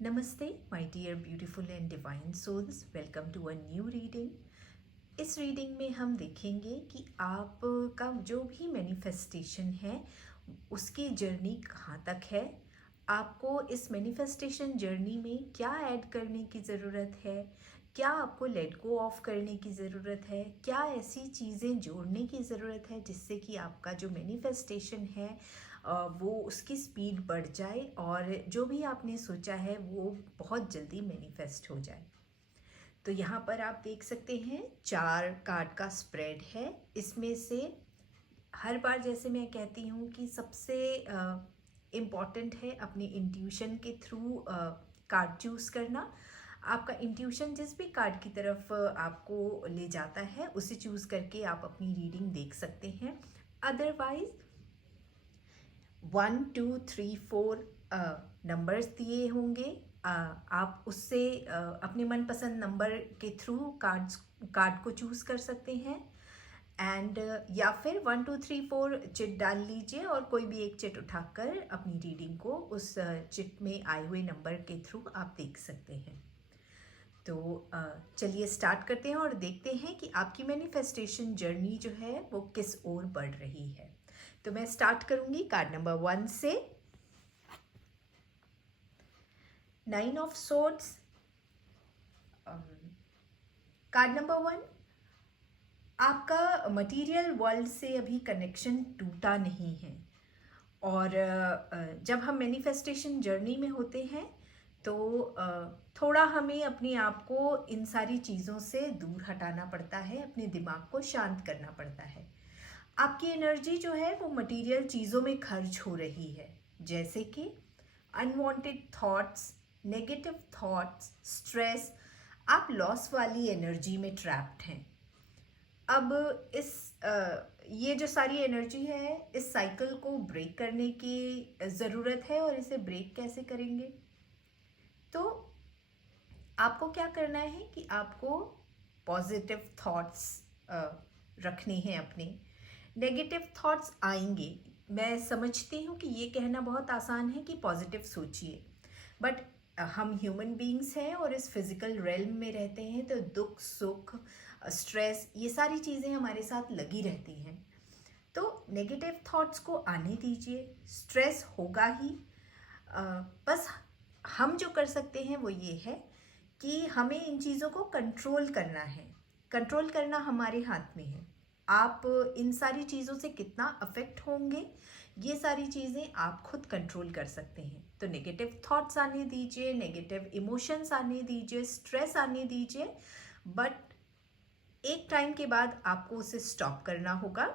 नमस्ते my dear beautiful and divine souls, welcome to a new reading. इस reading में हम देखेंगे कि आपका जो भी मैनिफेस्टेशन है उसकी जर्नी कहाँ तक है। आपको इस मैनिफेस्टेशन जर्नी में क्या ऐड करने की ज़रूरत है, क्या आपको लेट गो ऑफ करने की ज़रूरत है, क्या ऐसी चीज़ें जोड़ने की ज़रूरत है जिससे कि आपका जो मैनिफेस्टेशन है वो उसकी स्पीड बढ़ जाए और जो भी आपने सोचा है वो बहुत जल्दी मैनिफेस्ट हो जाए। तो यहाँ पर आप देख सकते हैं 4 कार्ड का स्प्रेड है। इसमें से हर बार जैसे मैं कहती हूँ कि सबसे इम्पॉर्टेंट है अपने इंट्यूशन के थ्रू कार्ड चूज़ करना। आपका इंट्यूशन जिस भी कार्ड की तरफ आपको ले जाता है उसे चूज़ करके आप अपनी रीडिंग देख सकते हैं। अदरवाइज 1 2 3 4 नंबर्स दिए होंगे। आप उससे अपने मनपसंद नंबर के थ्रू कार्ड को चूज़ कर सकते हैं। एंड या फिर 1 2 3 4 चिट डाल लीजिए और कोई भी एक चिट उठाकर अपनी रीडिंग को उस चिट में आए हुए नंबर के थ्रू आप देख सकते हैं। तो चलिए स्टार्ट करते हैं और देखते हैं कि आपकी मैनिफेस्टेशन जर्नी जो है वो किस ओर बढ़ रही है। तो मैं स्टार्ट करूंगी कार्ड नंबर 1 से। 9 ऑफ सोर्ड्स। कार्ड नंबर 1, आपका मटेरियल वर्ल्ड से अभी कनेक्शन टूटा नहीं है। और जब हम मैनिफेस्टेशन जर्नी में होते हैं तो थोड़ा हमें अपने आप को इन सारी चीज़ों से दूर हटाना पड़ता है, अपने दिमाग को शांत करना पड़ता है। आपकी एनर्जी जो है वो मटेरियल चीज़ों में खर्च हो रही है, जैसे कि unwanted thoughts, negative thoughts, stress. आप लॉस वाली एनर्जी में ट्रैप्ड हैं। अब इस ये जो सारी एनर्जी है इस साइकिल को ब्रेक करने की ज़रूरत है। और इसे ब्रेक कैसे करेंगे? तो आपको क्या करना है कि आपको पॉजिटिव थॉट्स रखने हैं अपने। नेगेटिव थॉट्स आएंगे, मैं समझती हूँ कि ये कहना बहुत आसान है कि पॉजिटिव सोचिए, बट हम ह्यूमन बीइंग्स हैं और इस फिजिकल रेल्म में रहते हैं, तो दुख सुख स्ट्रेस ये सारी चीज़ें हमारे साथ लगी रहती हैं। तो नेगेटिव थॉट्स को आने दीजिए, स्ट्रेस होगा ही। अ, बस हम जो कर सकते हैं वो ये है कि हमें इन चीज़ों को कंट्रोल करना है। कंट्रोल करना हमारे हाथ में है। आप इन सारी चीज़ों से कितना अफेक्ट होंगे ये सारी चीज़ें आप खुद कंट्रोल कर सकते हैं। तो नेगेटिव थॉट्स आने दीजिए, नेगेटिव इमोशंस आने दीजिए, स्ट्रेस आने दीजिए, बट एक टाइम के बाद आपको उसे स्टॉप करना होगा।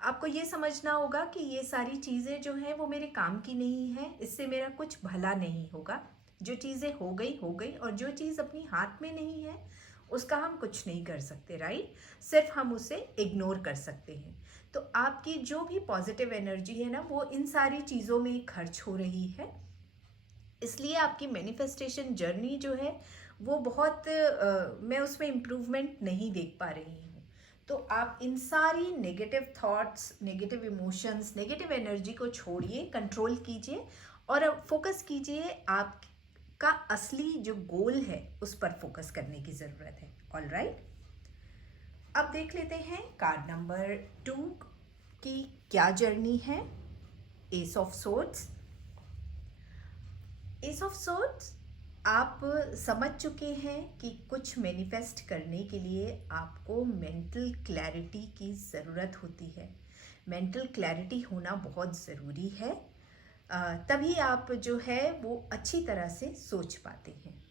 आपको ये समझना होगा कि ये सारी चीज़ें जो हैं वो मेरे काम की नहीं है, इससे मेरा कुछ भला नहीं होगा। जो चीज़ें हो गई और जो चीज़ अपनी हाथ में नहीं है उसका हम कुछ नहीं कर सकते, राइट? सिर्फ हम उसे इग्नोर कर सकते हैं। तो आपकी जो भी पॉजिटिव एनर्जी है ना वो इन सारी चीज़ों में खर्च हो रही है। इसलिए आपकी मैनिफेस्टेशन जर्नी जो है वो बहुत मैं उसमें इम्प्रूवमेंट नहीं देख पा रही हूँ। तो आप इन सारी negative thoughts, negative emotions, negative energy को छोड़िए, कंट्रोल कीजिए और अब फोकस कीजिए। आपका असली जो गोल है उस पर फोकस करने की ज़रूरत है। ऑल राइट, अब देख लेते हैं कार्ड नंबर 2 की क्या जर्नी है। S of swords. S of swords, आप समझ चुके हैं कि कुछ मैनिफेस्ट करने के लिए आपको मेंटल क्लैरिटी की ज़रूरत होती है। मेंटल क्लैरिटी होना बहुत ज़रूरी है, तभी आप जो है वो अच्छी तरह से सोच पाते हैं।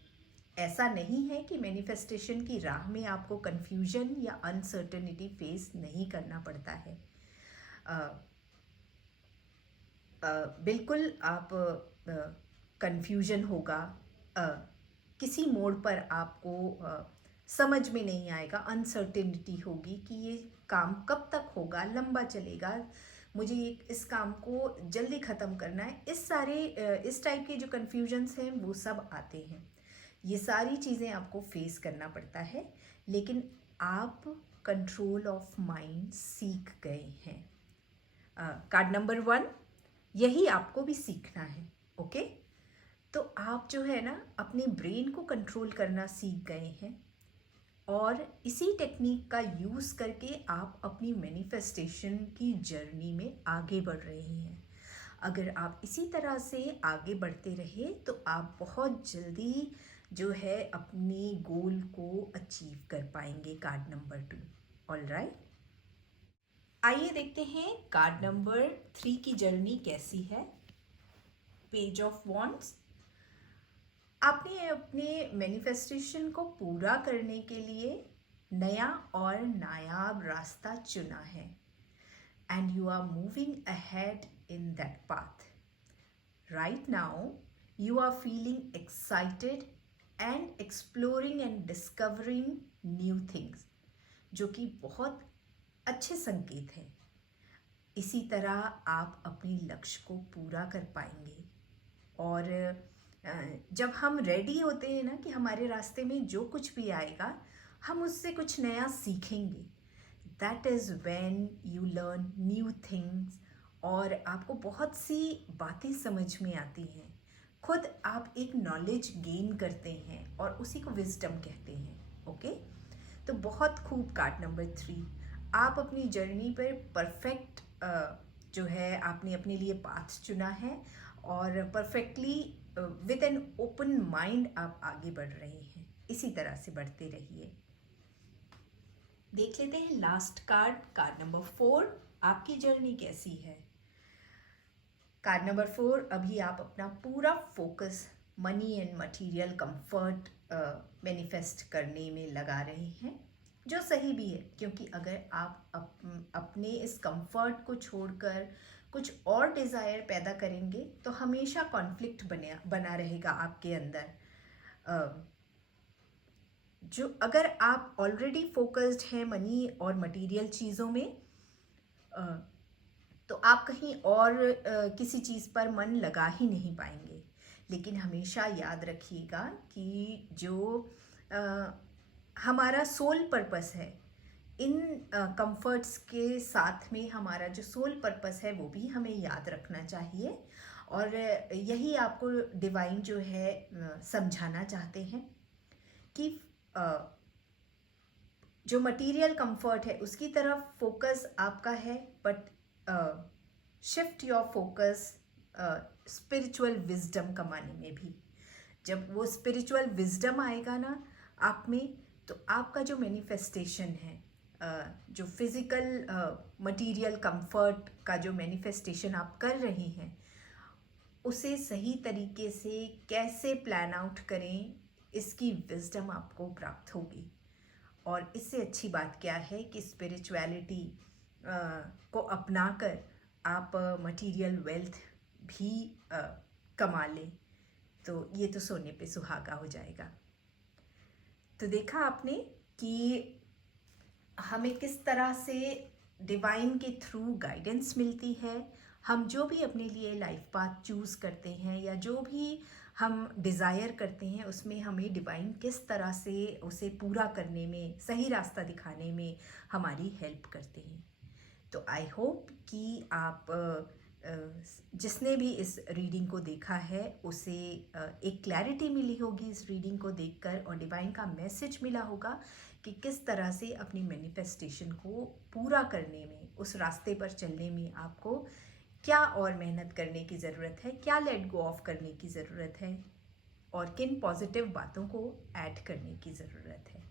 ऐसा नहीं है कि मैनिफेस्टेशन की राह में आपको कन्फ्यूजन या अनसर्टेनिटी फेस नहीं करना पड़ता है। अ, बिल्कुल आप कन्फ्यूजन होगा, अ, किसी मोड़ पर आपको समझ में नहीं आएगा, अनसर्टेनिटी होगी कि ये काम कब तक होगा, लंबा चलेगा, मुझे इस काम को जल्दी ख़त्म करना है। इस टाइप के जो कन्फ्यूजन्स हैं वो सब आते हैं। ये सारी चीज़ें आपको फेस करना पड़ता है, लेकिन आप कंट्रोल ऑफ माइंड सीख गए हैं। कार्ड नंबर 1, यही आपको भी सीखना है। ओके, तो आप जो है ना अपने ब्रेन को कंट्रोल करना सीख गए हैं, और इसी टेक्निक का यूज़ करके आप अपनी मैनिफेस्टेशन की जर्नी में आगे बढ़ रहे हैं। अगर आप इसी तरह से आगे बढ़ते रहे तो आप बहुत जल्दी जो है अपनी गोल को अचीव कर पाएंगे। Card number 2। ऑल राइट, आइए देखते हैं कार्ड नंबर 3 की जर्नी कैसी है। Page of wands. आपने अपने मैनिफेस्टेशन को पूरा करने के लिए नया और नायाब रास्ता चुना है, and you are moving ahead in that path. Right now you are feeling excited and exploring and discovering new things, जो कि बहुत अच्छे संकेत हैं। इसी तरह आप अपने लक्ष्य को पूरा कर पाएंगे। और जब हम रेडी होते हैं ना कि हमारे रास्ते में जो कुछ भी आएगा हम उससे कुछ नया सीखेंगे, that is when you learn new things, और आपको बहुत सी बातें समझ में आती हैं। खुद आप एक नॉलेज गेन करते हैं और उसी को विजडम कहते हैं। ओके, तो बहुत खूब। कार्ड नंबर 3, आप अपनी जर्नी पर परफेक्ट जो है आपने अपने लिए पाथ चुना है, और perfectly with an open mind आप आगे बढ़ रहे हैं। इसी तरह से बढ़ते रहिए। देख लेते हैं लास्ट कार्ड, कार्ड नंबर 4, आपकी जर्नी कैसी है। कार्ड नंबर 4, अभी आप अपना पूरा focus money and material comfort manifest करने में लगा रहे हैं, जो सही भी है, क्योंकि अगर आप अपने इस कंफर्ट को छोड़कर कुछ और डिज़ायर पैदा करेंगे तो हमेशा कॉन्फ्लिक्ट बना रहेगा आपके अंदर। जो अगर आप ऑलरेडी फोकस्ड हैं मनी और मटेरियल चीज़ों में, तो आप कहीं और किसी चीज़ पर मन लगा ही नहीं पाएंगे। लेकिन हमेशा याद रखिएगा कि जो हमारा सोल पर्पस है, इन कंफर्ट्स के साथ में हमारा जो सोल पर्पस है वो भी हमें याद रखना चाहिए। और यही आपको डिवाइन जो है समझाना चाहते हैं कि जो मटेरियल कंफर्ट है उसकी तरफ फोकस आपका है, but shift your focus spiritual wisdom कमाने में भी। जब वो स्पिरिचुअल विजडम आएगा ना आप में, तो आपका जो मैनिफेस्टेशन है, जो फिज़िकल मटेरियल कंफर्ट का जो मैनिफेस्टेशन आप कर रहे हैं, उसे सही तरीके से कैसे प्लान आउट करें, इसकी विजडम आपको प्राप्त होगी। और इससे अच्छी बात क्या है कि स्पिरिचुअलिटी को अपनाकर आप मटेरियल वेल्थ भी कमा लें, तो ये तो सोने पे सुहागा हो जाएगा। तो देखा आपने कि हमें किस तरह से डिवाइन के थ्रू गाइडेंस मिलती है। हम जो भी अपने लिए लाइफ पाथ चूज़ करते हैं या जो भी हम डिज़ायर करते हैं, उसमें हमें डिवाइन किस तरह से उसे पूरा करने में, सही रास्ता दिखाने में हमारी हेल्प करते हैं। तो आई होप कि आप जिसने भी इस रीडिंग को देखा है उसे एक क्लैरिटी मिली होगी इस रीडिंग को देखकर, और डिवाइन का मैसेज मिला होगा कि किस तरह से अपनी मैनिफेस्टेशन को पूरा करने में, उस रास्ते पर चलने में आपको क्या और मेहनत करने की ज़रूरत है, क्या लेट गो ऑफ करने की ज़रूरत है, और किन पॉजिटिव बातों को ऐड करने की ज़रूरत है।